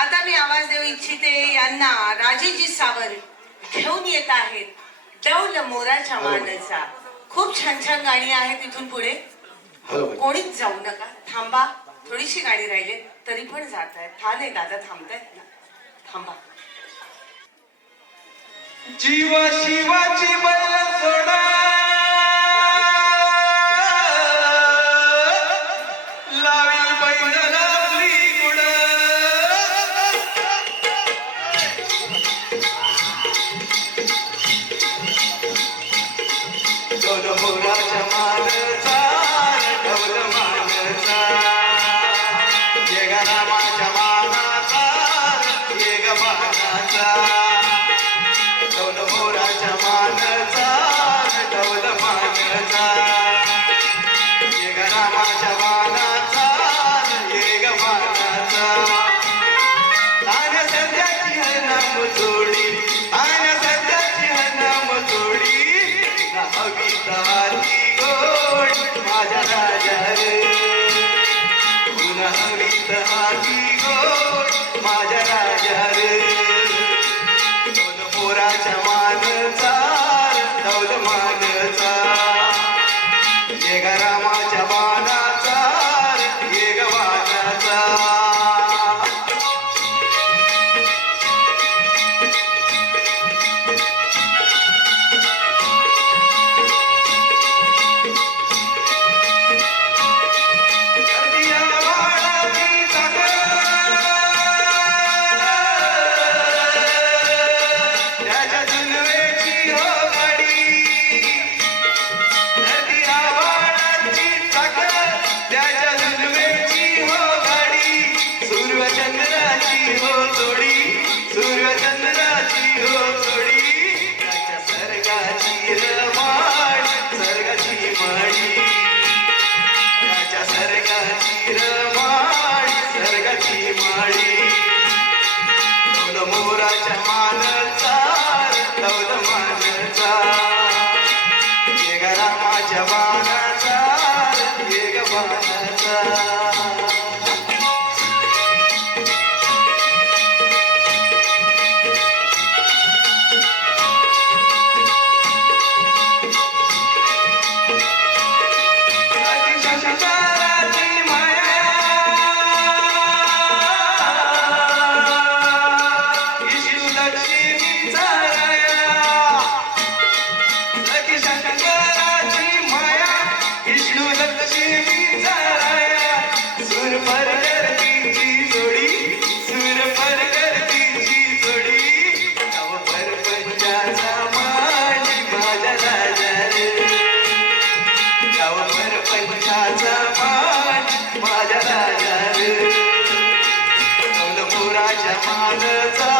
आता मी आवाज देऊ इच्छिते यांना राजेजी सावंत घेऊन येत आहेत डौल मोराच्या मानाचा. खूप छान छान गाणी आहेत इथून पुढे. कोणीच जाऊ नका, थांबा. थोडीशी गाणी राहिली तरी पण जात आहेत. हा नाही दादा, थांबतायत ना, थांबा. जीवा शिवाची बैल सोडा, लावील बैलाला आपली गुड. डोल मोराच्या मानचा, डोल मानचा, येग रामाच्या मानाचा, येग मानाचा. डौल मोराच्या मानचा, डौल मानचा, येग रामाच्या मानाचा, येग मानाचा. आन सध्याची हनाम जोडी, आन सध्याची हनाम जोडी, हवी तहाती गोड माझ्या राजा रे, पुन्हा हवी तहाती गोड माझ्या राजा रे. मोराच्या मानचा, डौल मानचा, येग रामाच्या मानाचा, येग मानाचा. मोराच्या मानचा, डौल मानचा, येग रामाच्या मानाचा, येग मानाचा. मानचा,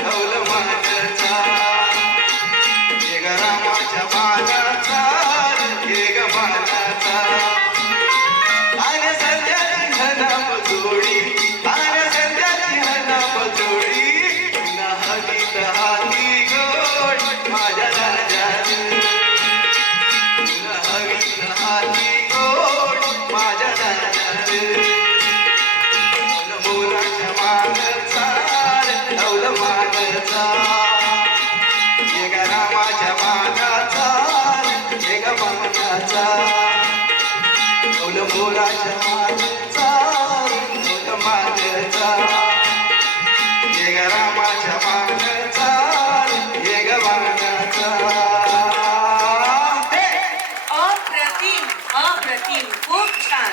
डौल मानचा, येग रामाच्या मानाचा, येग मानाचा. आन सध्याची हनाम जोडी, आन सध्याची हनाम जोडी, पुन्हा हवी तहाती गोड माझ्या राजा रे, पुन्हा हवी तहाती गोड माझ्या राजा रे. मोराच्या मानचा, डौल मानचा, येग रामाच्या मानाचा, येग मानाचा. डौल मोराच्या मानचा, डौल मानचा, येग रामाच्या मानाचा, येग मानाचा. अप्रतिम, अप्रतिम, खूप छान.